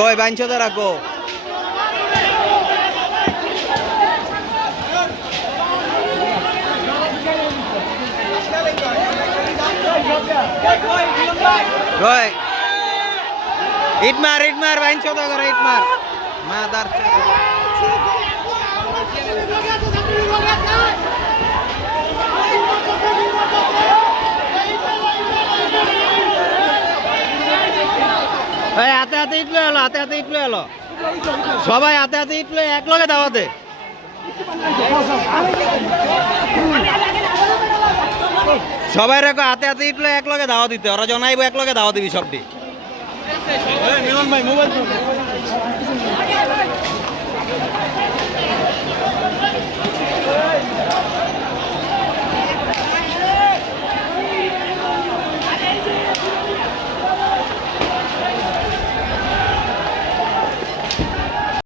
কই বাইনছো তো রাখো কই ইট মার বাইনছো তো করে ইট মার মাদার হাতে হাতে ইট লয়ে এলো, হাতে হাতে ইট লয়ে এলো, সবাই হাতে হাতে ইট লয়ে এক লগে দাওয়াতে। সবাই রেখো হাতে হাতে ইট লয়ে এক লগে দাওয়া দিতে, ওরা জনাইবো এক লগে দাওয়া দিবি সবটি। মিলন ভাই মোবাইল